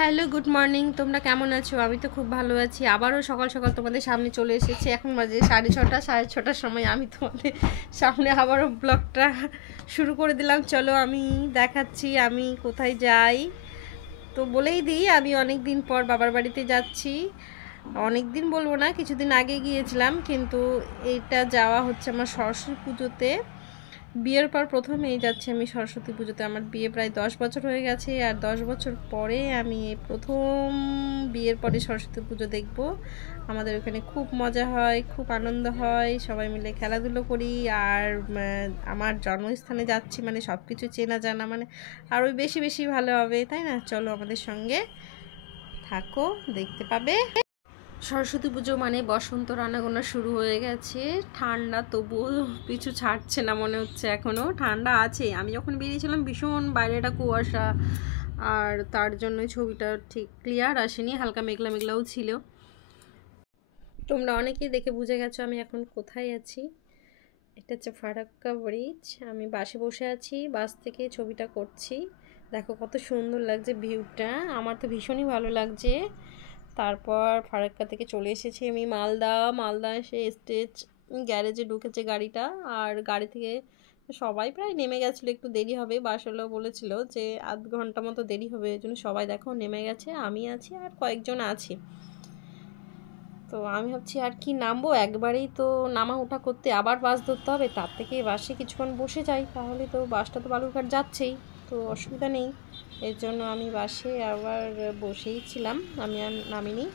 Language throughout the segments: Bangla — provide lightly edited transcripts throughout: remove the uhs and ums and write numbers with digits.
Hello, good morning. তোমরা কেমন আছো? আমি তো খুব ভালো আছি। আবারও সকাল সকাল তোমাদের সামনে চলে এসেছি। এখন বাজে 6:30, 6:30টার সময় আমি তোমাদের সামনে আবারও ব্লগটা শুরু করে দিলাম। চলো আমি দেখাচ্ছি আমি কোথায় যাই। তো বলেই দিই, আমি অনেক দিন পর বাবার বাড়িতে যাচ্ছি। অনেক দিন বলবো না, কিছুদিন আগে গিয়েছিলাম, কিন্তু এইটা যাওয়া হচ্ছে আমার সরস্বতী পুজোতে। বিয়ের পর প্রথমেই যাচ্ছি আমি সরস্বতী পুজোতে। আমার বিয়ে প্রায় 10 বছর হয়ে গেছে, আর 10 বছর পরে আমি প্রথম বিয়ের পরে সরস্বতী পুজো দেখব। আমাদের ওখানে খুব মজা হয়, খুব আনন্দ হয়, সবাই মিলে খেলাধুলো করি। আর আমার জন্মস্থানে যাচ্ছি মানে সব কিছু চেনা জানা, মানে আরও বেশি বেশি ভালো হবে, তাই না? চলো আমাদের সঙ্গে থাকো, দেখতে পাবে। সরস্বতী পুজো মানে বসন্ত রান্নাগোনা শুরু হয়ে গেছে। ঠান্ডা তবুও পিছু ছাড়ছে না মনে হচ্ছে, এখনও ঠান্ডা আছে। আমি যখন বেরিয়েছিলাম ভীষণ বাইরেটা কুয়াশা, আর তার জন্য ছবিটা ঠিক ক্লিয়ার আসেনি, হালকা মেঘলা মেঘলাও ছিল। তোমরা অনেকেই দেখে বুঝে গেছো আমি এখন কোথায় আছি। এটা হচ্ছে ফারাক্কা ব্রিজ। আমি বাসে বসে আছি, বাস থেকে ছবিটা করছি। দেখো কত সুন্দর লাগছে ভিউটা, আমার তো ভীষণই ভালো লাগছে। তারপর ফারাক্কা থেকে চলে এসেছি আমি মালদা এসে স্টেজ গ্যারেজে ঢুকেছে গাড়িটা। আর গাড়ি থেকে সবাই প্রায় নেমে গেছিলো, একটু দেরি হবে। বাসওয়ালাও বলেছিল যে আধ ঘন্টা মতো দেরি হবে, এই জন্য সবাই দেখো নেমে গেছে। আমি আছি আর কয়েকজন আছি। তো আমি ভাবছি আর কি নামবো, একবারেই তো নামা ওঠা করতে আবার বাস ধরতে হবে, তার থেকে বাসে কিছুক্ষণ বসে যাই, তাহলে তো বাসটা তো বালুরঘাট যাচ্ছেই, তো অসুবিধা নেই। এর জন্য আমি বাসে আবার বসেই ছিলাম, আমি আর নামিনি।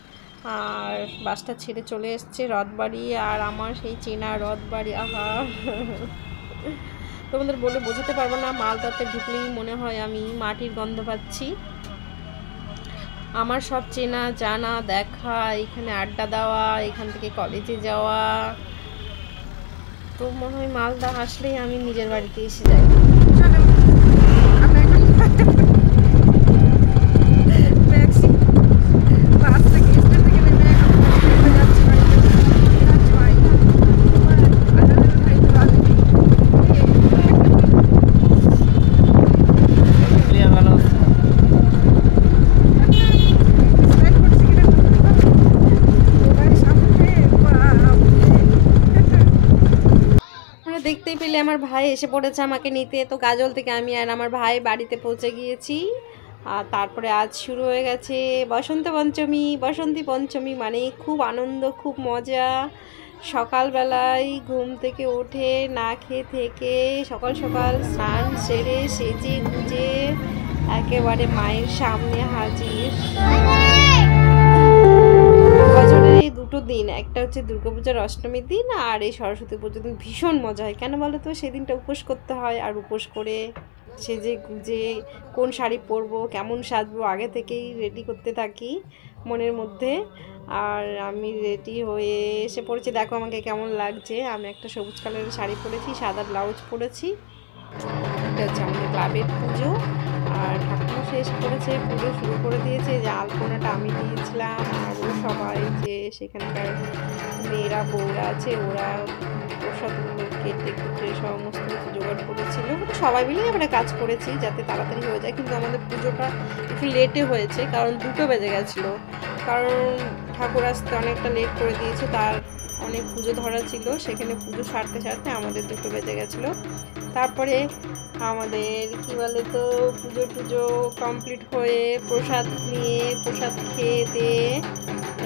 আর বাসটা ছেড়ে চলে এসছে রথবাড়ি, আর আমার সেই চেনা রথবাড়ি, আহা তোমাদের বলে বোঝাতে পারবো না। মালদাতে ঢুকলেই মনে হয় আমি মাটির গন্ধ পাচ্ছি। আমার সব চেনা জানা দেখা, এখানে আড্ডা দেওয়া, এখান থেকে কলেজে যাওয়া, তো মনে হয় মালদা আসলেই আমি নিজের বাড়িতে এসে যাই। দেখতেই পেলে আমার ভাই এসে পড়েছে আমাকে নিতে। তো গাজল থেকে আমি আর আমার ভাই বাড়িতে পৌঁছে গিয়েছি। আর তারপরে আজ শুরু হয়ে গেছে বসন্তী পঞ্চমী মানে খুব আনন্দ, খুব মজা। সকালবেলায় ঘুম থেকে উঠে না খেয়ে থেকে সকাল সকাল স্নান সেরে সেজে গুজে একেবারে মায়ের সামনে হাজির। বছরের এই দুটো দিন, একটা হচ্ছে দুর্গাপূজার অষ্টমীর দিন, আর এই সরস্বতী পুজোর দিন ভীষণ মজা হয়। কেন বলো তো? সেদিনটা উপোস করতে হয়, আর উপোস করে সেজে গুজে কোন শাড়ি পরবো, কেমন সাজবো, আগে থেকেই রেডি করতে থাকি মনের মধ্যে। আর আমি রেডি হয়ে এসে পড়েছি, দেখো আমাকে কেমন লাগছে। আমি একটা সবুজ কালারের শাড়ি পরেছি, সাদা ব্লাউজ পরেছি। এটা হচ্ছে আমাদের ক্লাবের পুজো, আর ঠাকুর শেষ করেছে, পুজো শুরু করে দিয়েছে। যে আলপনাটা আমি দিয়েছিলাম, আরও সবাই যে সেখানকার মেয়েরা বউরা আছে, ওরা প্রসাদগুলো কেটে কুটে সমস্ত কিছু জোগাড় করেছিল। সবাই মিলেই আমরা কাজ করেছি যাতে তাড়াতাড়ি হয়ে যায়, কিন্তু আমাদের পুজোটা একটু লেটে হয়েছে, কারণ 2টো বেজে গেছিলো। কারণ ঠাকুর আসতে অনেকটা লেট করে দিয়েছে, তার অনেক পুজো ধরা ছিল, সেখানে পুজো সারতে সারতে আমাদের 2টো বেজে গেছিলো। তারপরে আমাদের কি বলে তো পুজো কমপ্লিট হয়ে প্রসাদ নিয়ে প্রসাদ খেয়ে দিয়ে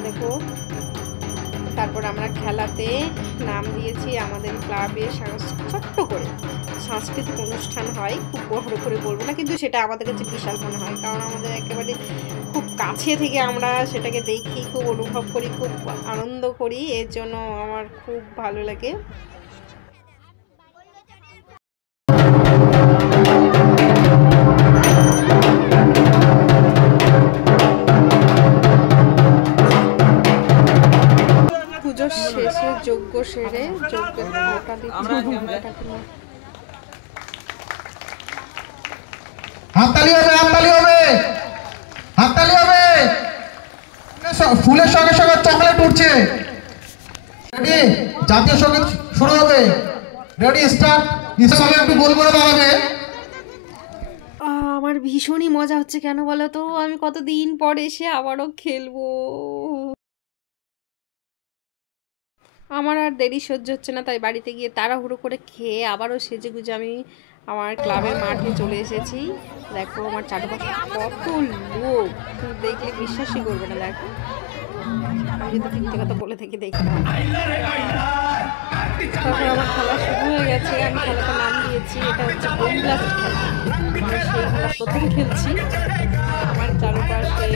দেখো, তারপর আমরা খেলাতে নাম দিয়েছি। আমাদের ক্লাবে ছোট্ট করে সাংস্কৃতিক অনুষ্ঠান হয়, খুব বড় করে বলবো না, কিন্তু সেটা আমাদের কাছে বিশাল মনে হয়, কারণ আমাদের একেবারে খুব কাছে থেকে আমরা সেটাকে দেখি, খুব অনুভব করি, খুব আনন্দ করি। এর জন্য আমার খুব ভালো লাগে। পুজো শেষে যজ্ঞ সেরে যজ্ঞের ফলটা দিচ্ছি। হাততালি হবে, হাততালি হবে, হাততালি হবে। ফুলের সঙ্গে সঙ্গে চকলেট উঠছে। রেডি? জাতীয় সঙ্গীত শুরু হবে। Ready start. ইসলাম একটু গোল করে দাঁড়াবে। আমার ভীষণই মজা হচ্ছে, কেন বলো তো, আমি কতদিন পর এসে আবারও খেলবো। আমার আর দেরি সহ্য হচ্ছে না, তাই বাড়িতে গিয়ে তাড়াহুড়ো করে খেয়ে আবারও সেজে গুজে আমি আমার ক্লাবের মাঠে চলে এসেছি। দেখো আমার চারপাশে কত লোক, তুমি দেখলে বিশ্বাসই করবে না। দেখো আমি যদি মিথ্যে কথা বলে থাকি দেখি। তারপর আমার খেলা শুরু হয়ে গেছে, আমি খেলাটার নাম দিয়েছি, এটা হচ্ছে বোম ব্লাস্ট খেলা। আমি সেই খেলা প্রথম খেলছি। আমার চারপাশে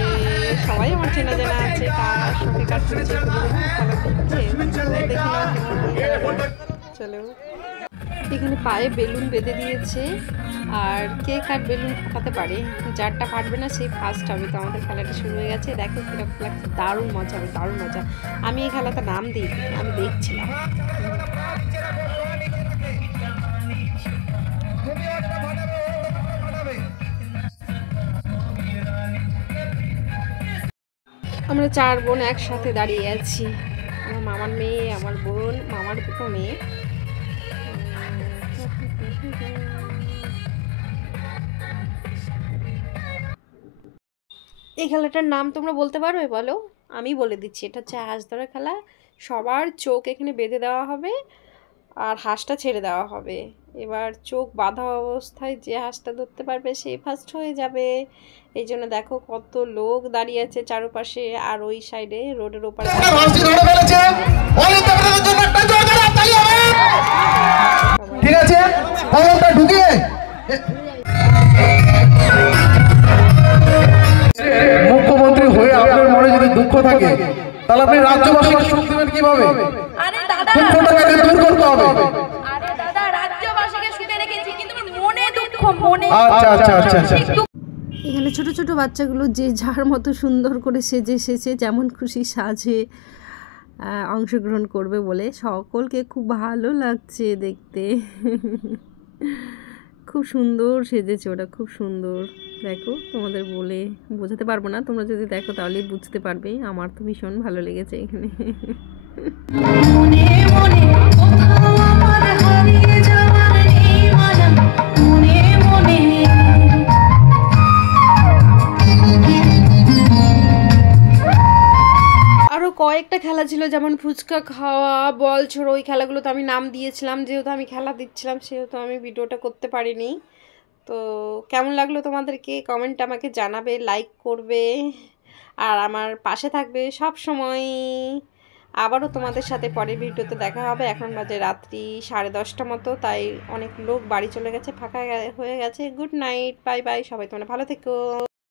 সবাই আমার চেনা জানা আছে, কার সাথে কার পরিচয় করে খেলা করছে দেখি না। চলো, এখানে পায়ে বেলুন বেঁধে দিয়েছে, আর কে কার বেলুন ফাটাতে পারে, যারটা ফাটবে না সেই ফার্স্ট হবে। তো আমাদের খেলাটা শুরু হয়ে গেছে, দেখো কিরকম লাগছে, দারুণ মজা হবে, দারুণ মজা। আমি এই খেলাটা নাম দিই, আমি দেখছিলাম। আমরা 4 বোন একসাথে দাঁড়িয়ে আছি, আমার মামার মেয়ে, আমার বোন, মামার দুটো মেয়ে। এই খেলাটার নাম তোমরা বলতে পারবে বলো? আমি বলে দিচ্ছি, এটা হচ্ছে হাঁস ধরা খেলা। সবার চোখ এখানে বেঁধে দেওয়া হবে আর হাঁসটা ছেড়ে দেওয়া হবে। এবার চোখ বাঁধা অবস্থায় যে হাঁসটা ধরতে পারবে সেই ফার্স্ট হয়ে যাবে। এই জন্য দেখো কত লোক দাঁড়িয়ে আছে চারপাশে, আর ওই সাইডে রোডের ওপারে ঠিক আছে, বলটা ঢুকিয়ে মুখ্যমন্ত্রী হয়ে আপনার মনে যদি দুঃখ থাকে, তাহলে আপনি রাজ্যবাসীকে সুখ দেবেন কিভাবে? দুঃখটাকে দূর করতে হবে। আচ্ছা আচ্ছা আচ্ছা আচ্ছা। এখানে ছোট ছোট বাচ্চাগুলো যে যার মতো সুন্দর করে সেজে এসেছে, যেমন খুশি সাজে অংশগ্রহণ করবে বলে। সকলকে খুব ভালো লাগছে দেখতে, খুব সুন্দর সেজেছে ওরা, খুব সুন্দর। দেখো তোমাদের বলে বোঝাতে পারবো না, তোমরা যদি দেখো তাহলেই বুঝতে পারবে। আমার তো ভীষণ ভালো লেগেছে এখানে। আরও কয়েকটা খেলা ছিল, যেমন ফুচকা খাওয়া, বল ছোড়ো, ওই খেলাগুলো তো আমি নাম দিয়েছিলাম, যেহেতু আমি খেলা দিচ্ছিলাম সেহেতু আমি ভিডিওটা করতে পারিনি। তো কেমন লাগলো তোমাদেরকে কমেন্ট আমাকে জানাবে, লাইক করবে আর আমার পাশে থাকবে সব সময়। আবারও তোমাদের সাথে পরের ভিডিওতে দেখা হবে। এখন বাজে রাত্রি 10:30 মতো, তাই অনেক লোক বাড়ি চলে গেছে, ফাঁকা হয়ে গেছে। গুড নাইট, বাই বাই, সবাই তোমরা ভালো থেকো।